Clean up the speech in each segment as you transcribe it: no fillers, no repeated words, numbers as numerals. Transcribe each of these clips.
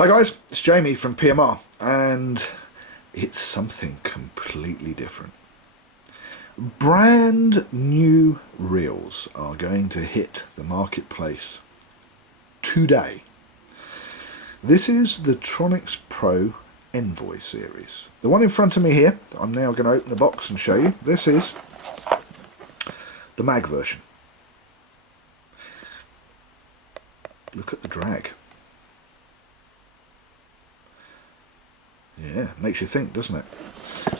Hi guys, it's Jamie from PMR, and it's something completely different. Brand new reels are going to hit the marketplace today. This is the TronixPro Envoy series. The one in front of me here, I'm now going to open the box and show you. This is the mag version. Look at the drag. Yeah, makes you think, doesn't it?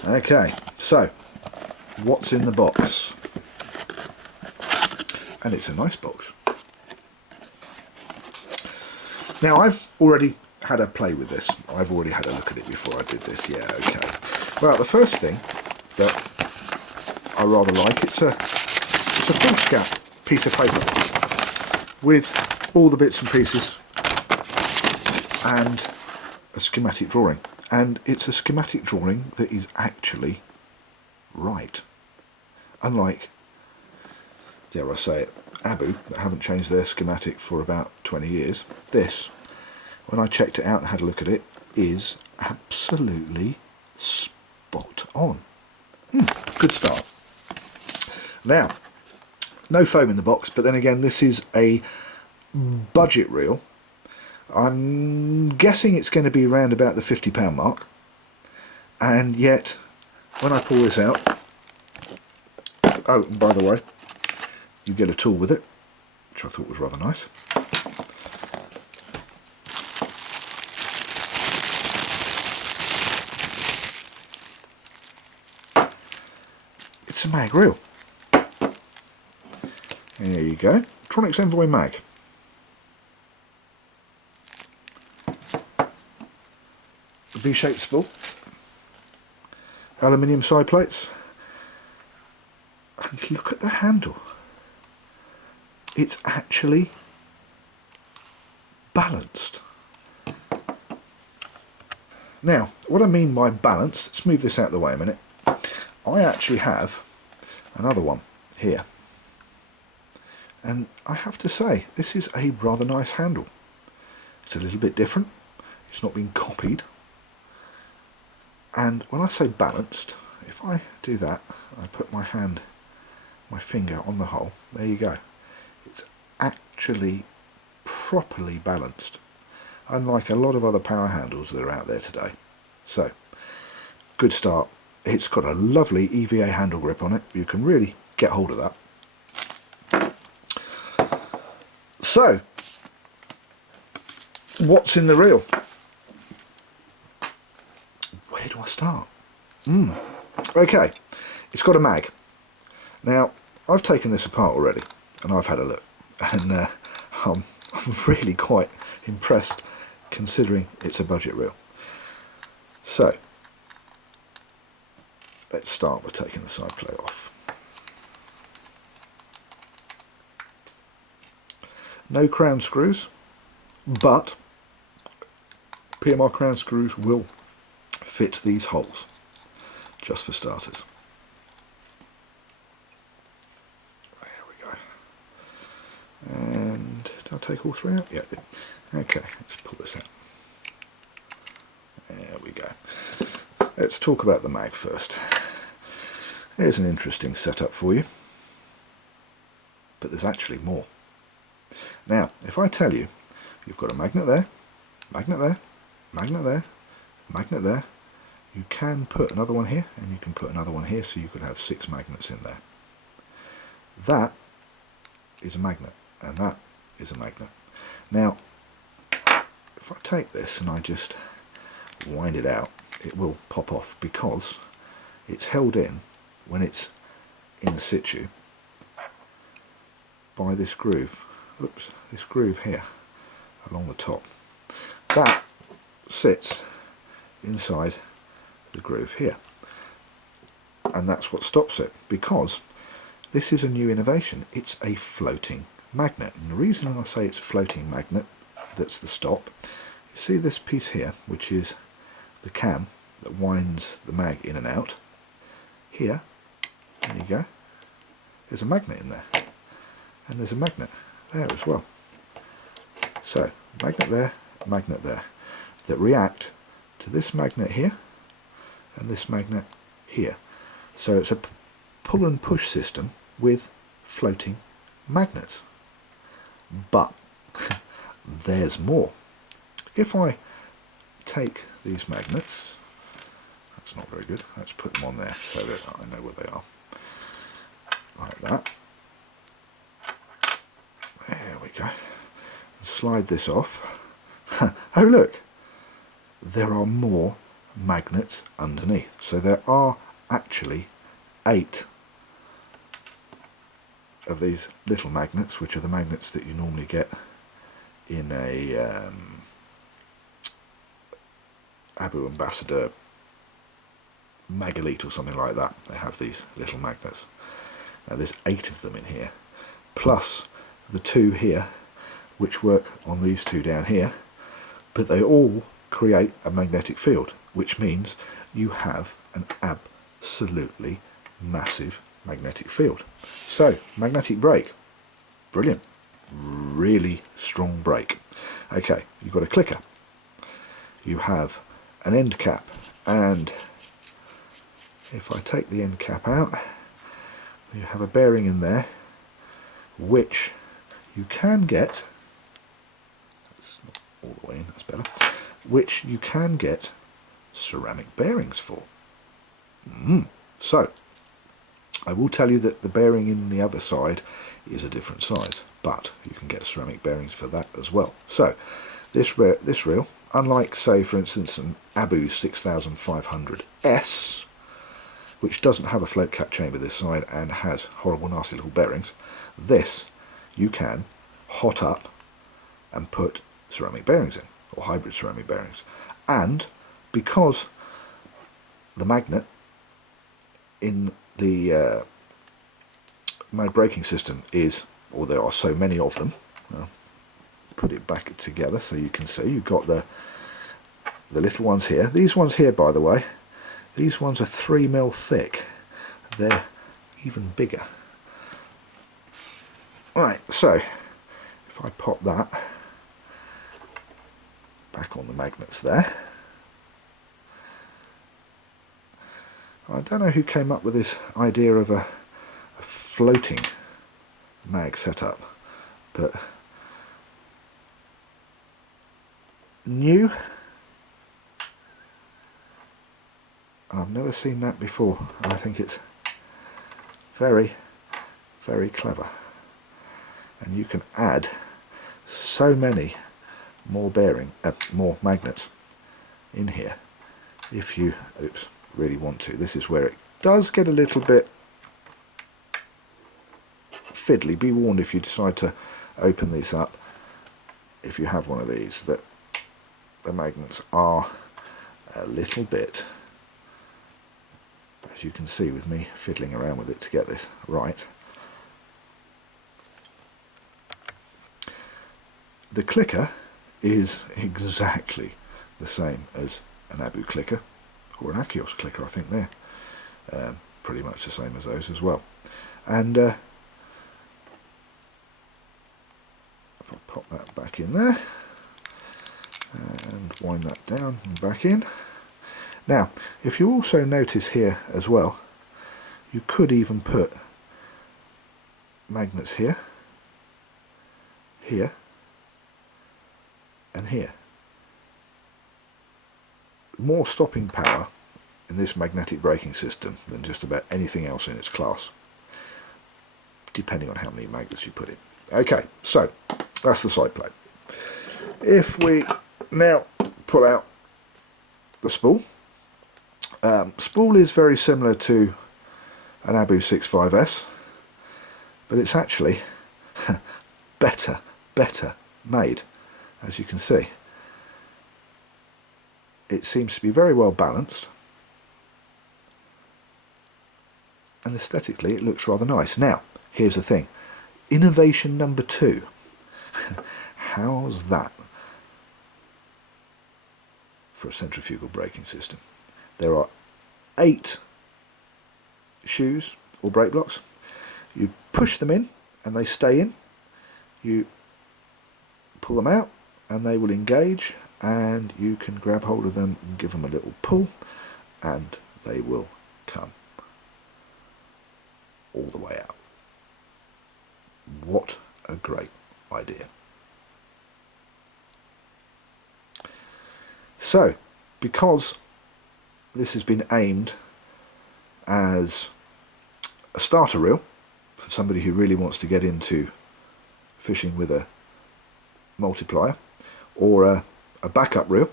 Okay, so what's in the box? And it's a nice box. Now, I've already had a play with this. I've already had a look at it before I did this. Yeah, okay. Well, the first thing that I rather like, it's a foolscap piece of paper with all the bits and pieces and a schematic drawing. And it's a schematic drawing that is actually right. Unlike, dare I say it, Abu, that haven't changed their schematic for about 20 years. This, when I checked it out and had a look at it, is absolutely spot on. Good start. Now, no foam in the box, but then again, this is a budget reel. I'm guessing it's going to be around about the £50 mark, and yet when I pull this out, oh, and by the way, you get a tool with it, which I thought was rather nice. It's a mag reel. There you go, Tronix Envoy mag. V-shaped spool, aluminium side plates, and look at the handle. It's actually balanced. Now, what I mean by balanced, let's move this out of the way a minute. I actually have another one here, and I have to say, this is a rather nice handle. It's a little bit different, it's not been copied. And when I say balanced, if I do that, I put my finger on the hole, there you go. It's actually properly balanced, unlike a lot of other power handles that are out there today. So, good start. It's got a lovely EVA handle grip on it. You can really get hold of that. So, what's in the reel? Where do I start? Okay, it's got a mag. Now, I've taken this apart already, and I've had a look, and I'm really quite impressed, considering it's a budget reel. So, let's start by taking the side plate off. No crown screws, but PMR crown screws will fit these holes, just for starters. There we go. And did I take all three out? Yeah, I did. Okay, let's pull this out. There we go. Let's talk about the mag first. Here's an interesting setup for you, but there's actually more. Now, if I tell you, you've got a magnet there, magnet there, magnet there, magnet there, you can put another one here, and you can put another one here, so you could have 6 magnets in there. That is a magnet, and that is a magnet. Now, if I take this and I just wind it out, it will pop off, because it's held in, when it's in situ, by this groove. Oops, this groove here, along the top. That sits inside the groove here, and that's what stops it, because this is a new innovation. It's a floating magnet, and the reason I say it's a floating magnet, that's the stop. You see this piece here, which is the cam that winds the mag in and out. Here, there you go, there's a magnet in there, and there's a magnet there as well. So magnet there, magnet there. that react to this magnet here and this magnet here. So it's a pull and push system with floating magnets. But there's more. If I take these magnets, that's not very good, let's put them on there so that I know where they are, like that. There we go. Slide this off. Oh look, there are more magnets underneath. So there are actually 8 of these little magnets, which are the magnets that you normally get in a Abu Ambassador Magalite or something like that. They have these little magnets. Now there's 8 of them in here, plus the 2 here which work on these 2 down here, but they all create a magnetic field, which means you have an absolutely massive magnetic field. So magnetic brake, brilliant, really strong brake. Okay, you've got a clicker, you have an end cap, and if I take the end cap out, you have a bearing in there which you can get, that's not all the way in, that's better, which you can get ceramic bearings for. So I will tell you that the bearing in the other side is a different size, but you can get ceramic bearings for that as well. So this reel, unlike say for instance an Abu 6500S, which doesn't have a float cap chamber this side and has horrible nasty little bearings, this you can hot up and put ceramic bearings in, or hybrid ceramic bearings. And because the magnet in the mag braking system is, or there are so many of them, I'll put it back together so you can see, you've got the little ones here. These ones here, by the way, these ones are 3mm thick. They're even bigger. Right, so if I pop that back on the magnets there, I don't know who came up with this idea of a floating mag setup, but new. I've never seen that before, and I think it's very, very clever. And you can add so many more more magnets in here if you really want to. This is where it does get a little bit fiddly. Be warned if you decide to open these up, if you have one of these, that the magnets are a little bit, as you can see with me fiddling around with it to get this right. The clicker is exactly the same as an Abu clicker or an Achios clicker. I think they're pretty much the same as those as well. And if I pop that back in there and wind that down and back in. Now, if you also notice here as well, you could even put magnets here, here, and here. More stopping power in this magnetic braking system than just about anything else in its class, depending on how many magnets you put in. Okay, so that's the side plate. If we now pull out the spool, spool is very similar to an Abu 65S, but it's actually better made. As you can see, it seems to be very well balanced, and aesthetically it looks rather nice. Now here's the thing, innovation number 2. How's that for a centrifugal braking system? There are 8 shoes or brake blocks. You push them in and they stay in. You pull them out and they will engage and you can grab hold of them and give them a little pull and they will come all the way out. What a great idea. So, because this has been aimed as a starter reel for somebody who really wants to get into fishing with a multiplier, or a backup reel,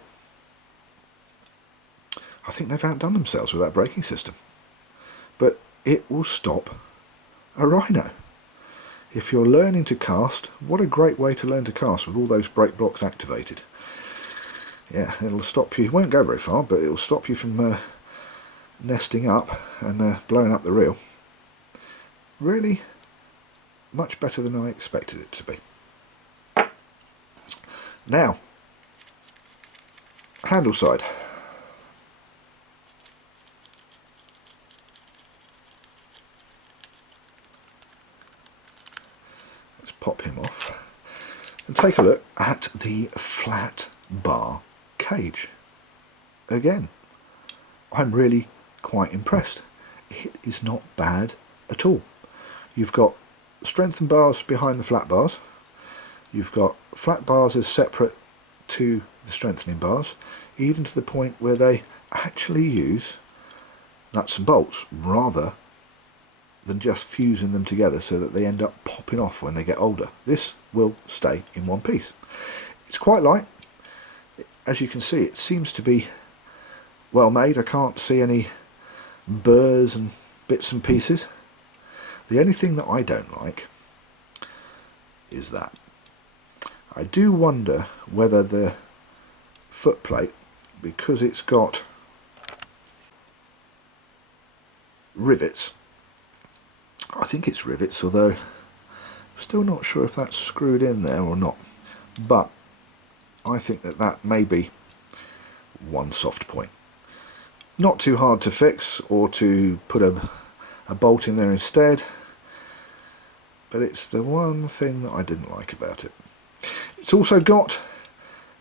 I think they've outdone themselves with that braking system. But it will stop a rhino. If you're learning to cast, what a great way to learn to cast with all those brake blocks activated. Yeah, it'll stop you, it won't go very far, but it'll stop you from nesting up and blowing up the reel. Really much better than I expected it to be. Now, handle side. Let's pop him off and take a look at the flat bar cage. Again, I'm really quite impressed. It is not bad at all. You've got strengthened bars behind the flat bars. You've got flat bars as separate to the strengthening bars, even to the point where they actually use nuts and bolts rather than just fusing them together so that they end up popping off when they get older. This will stay in one piece. It's quite light. As you can see, it seems to be well made. I can't see any burrs and bits and pieces. The only thing that I don't like is that. I do wonder whether the footplate, because it's got rivets, I think it's rivets, although I'm still not sure if that's screwed in there or not, but I think that that may be one soft point. Not too hard to fix or to put a bolt in there instead, but it's the one thing that I didn't like about it. It's also got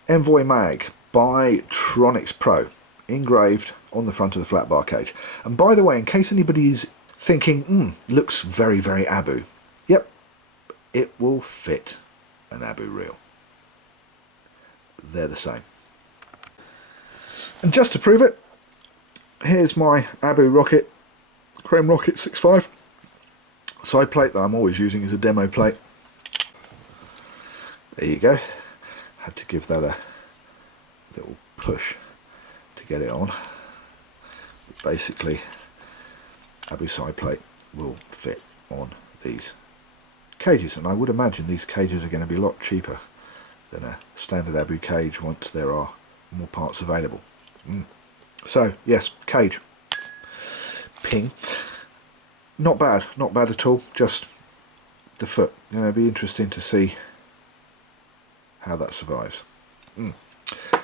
Envoy mag by TronixPro engraved on the front of the flat bar cage. And by the way, in case anybody's thinking, looks very, very Abu. Yep, it will fit an Abu reel. They're the same. And just to prove it, here's my Abu Rocket, Chrome Rocket 6.5 side plate that I'm always using as a demo plate. There you go. Had to give that a little push to get it on. But basically, Abu side plate will fit on these cages, and I would imagine these cages are going to be a lot cheaper than a standard Abu cage once there are more parts available. So yes, cage, ping, not bad at all. Just the foot. It'll be interesting to see how that survives.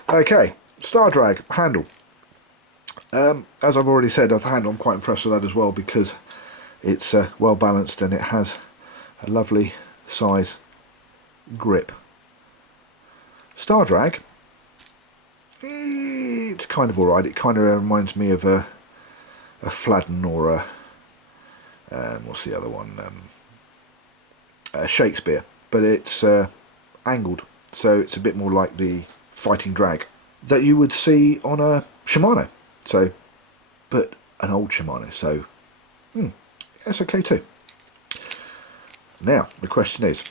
Okay, star drag handle. As I've already said, the handle, I'm quite impressed with that as well, because it's well balanced and it has a lovely size grip. Star drag, it's kind of alright. It kind of reminds me of a Fladden or a what's the other one, Shakespeare, but it's angled, so it's a bit more like the fighting drag that you would see on a Shimano. So, but an old Shimano, so it's okay too. Now the question is,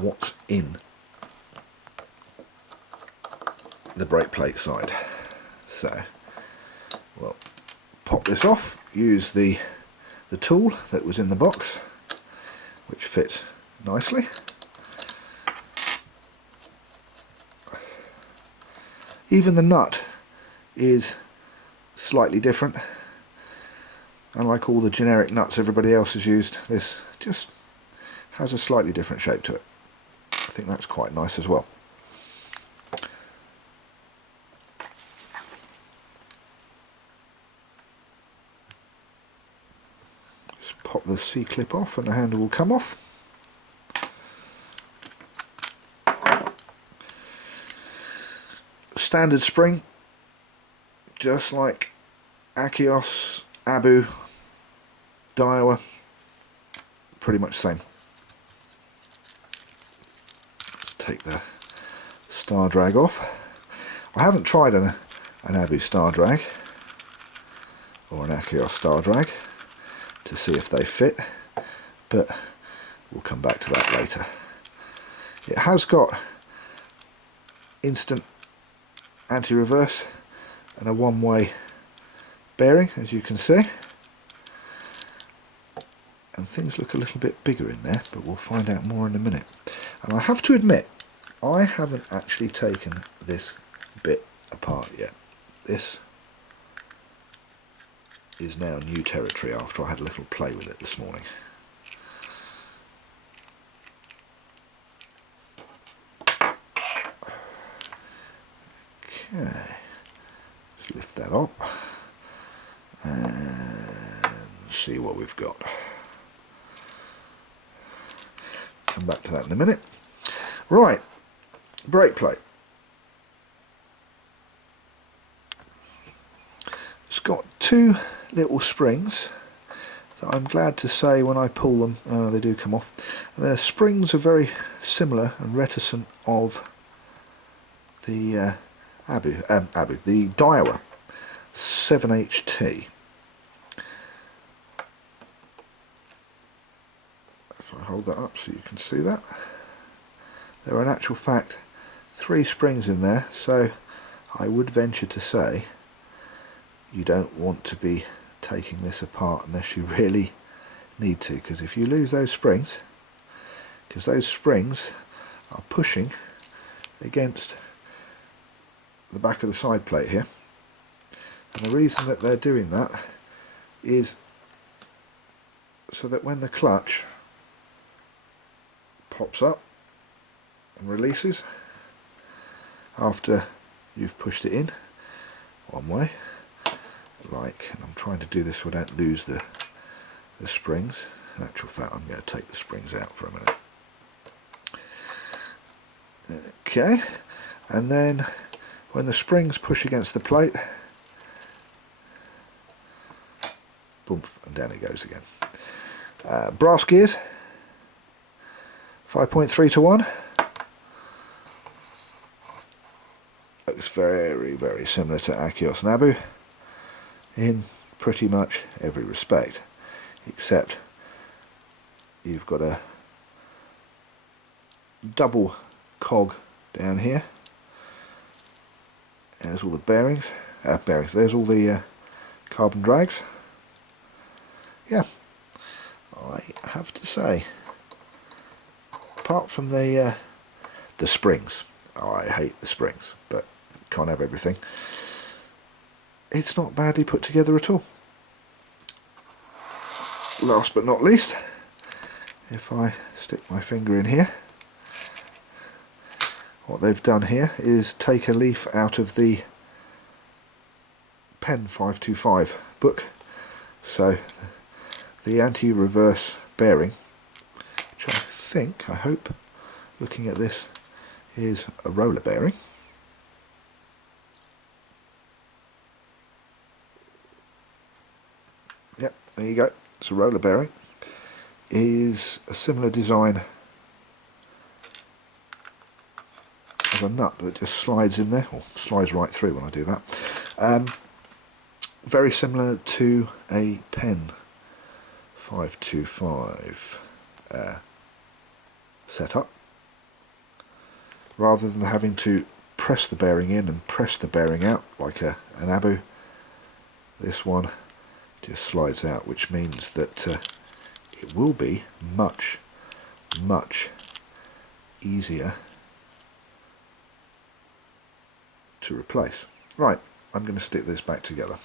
what's in the brake plate side? So, well, pop this off, use the tool that was in the box, which fits nicely. Even the nut is slightly different. Unlike all the generic nuts everybody else has used, this just has a slightly different shape to it. I think that's quite nice as well. Just pop the C-clip off and the handle will come off. standard spring, just like Achios, Abu, Daiwa, pretty much the same. Let's take the star drag off. I haven't tried an Abu star drag or an Achios star drag to see if they fit, but we'll come back to that later. It has got instant anti-reverse and a one-way bearing, as you can see, and things look a little bit bigger in there, but we'll find out more in a minute. And I have to admit, I haven't actually taken this bit apart yet. This is now new territory after I had a little play with it this morning. Okay, let's lift that up and see what we've got. Come back to that in a minute. Right, brake plate. It's got two little springs that I'm glad to say when I pull them, they do come off. The springs are very similar and reminiscent of the the Daiwa 7HT. If I hold that up so you can see that, there are in actual fact 3 springs in there, so I would venture to say you don't want to be taking this apart unless you really need to, because if you lose those springs, because those springs are pushing against the back of the side plate here, and the reason that they're doing that is so that when the clutch pops up and releases after you've pushed it in one way, like, and I'm trying to do this so I don't lose the springs. In actual fact, I'm going to take the springs out for a minute. Okay, and then when the springs push against the plate, boom, and down it goes again. Brass gears, 5.3 to 1. Looks very, very similar to Achios and Abu in pretty much every respect, except you've got a double cog down here. There's all the bearings. There's all the carbon drags. Yeah, I have to say, apart from the springs, I hate the springs, but can't have everything. It's not badly put together at all. Last but not least, if I stick my finger in here, what they've done here is take a leaf out of the Pen 525 book. So the anti-reverse bearing, which I hope, looking at this, is a roller bearing. Yep, there you go, it's a roller bearing. Is a similar design as a nut that just slides in there, or slides right through when I do that. Very similar to a Pen 525 setup. Rather than having to press the bearing in and press the bearing out like an Abu, this one just slides out, which means that it will be much easier to replace. Right, I'm going to stick this back together.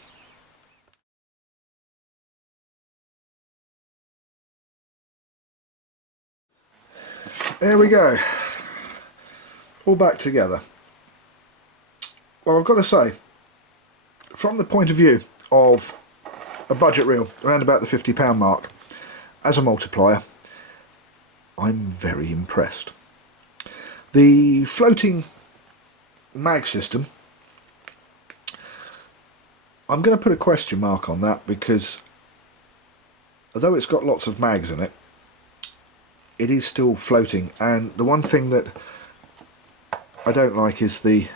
There we go, all back together. Well, I've got to say, from the point of view of a budget reel around about the £50 mark as a multiplier, I'm very impressed. The floating mag system I'm going to put a question mark on that, because although it's got lots of mags in it, it is still floating. And the one thing that I don't like is the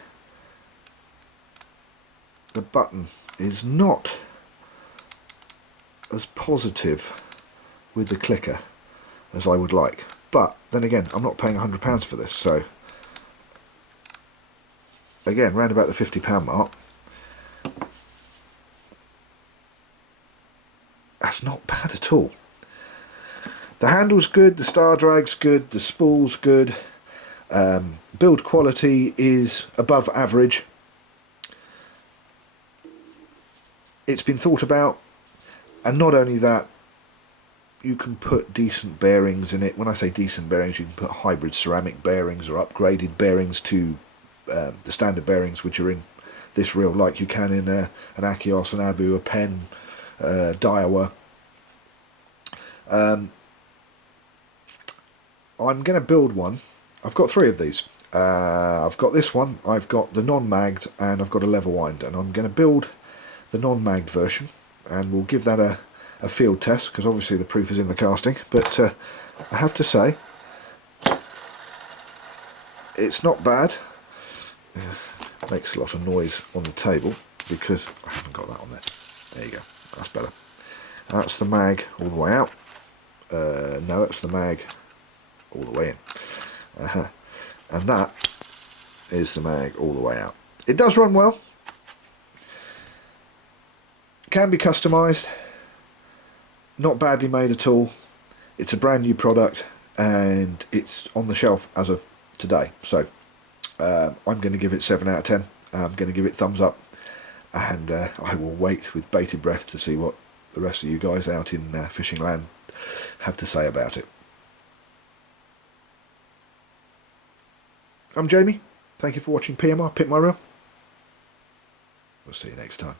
button is not as positive with the clicker as I would like. But then again, I'm not paying £100 for this, so again, round about the £50 mark, that's not bad at all. The handle's good, the star drag's good, the spool's good, build quality is above average. It's been thought about, and not only that, you can put decent bearings in it. When I say decent bearings, you can put hybrid ceramic bearings or upgraded bearings to the standard bearings which are in this reel, like you can in an Achios, an Abu, a Penn, Daiwa. I'm going to build one. I've got 3 of these. I've got this one, I've got the non-magged, and I've got a lever wind, and I'm going to build the non-magged version, and we'll give that a field test, because obviously the proof is in the casting. But I have to say, it's not bad. It makes a lot of noise on the table because I haven't got that on there. There you go, that's better. That's the mag all the way out. No, that's the mag all the way in. And that is the mag all the way out. It does run well. Can be customised. Not badly made at all. It's a brand new product and it's on the shelf as of today. So I'm going to give it 7 out of 10. I'm going to give it thumbs up, and I will wait with bated breath to see what the rest of you guys out in fishing land have to say about it. I'm Jamie. Thank you for watching PMR Pit My Reel. We'll see you next time.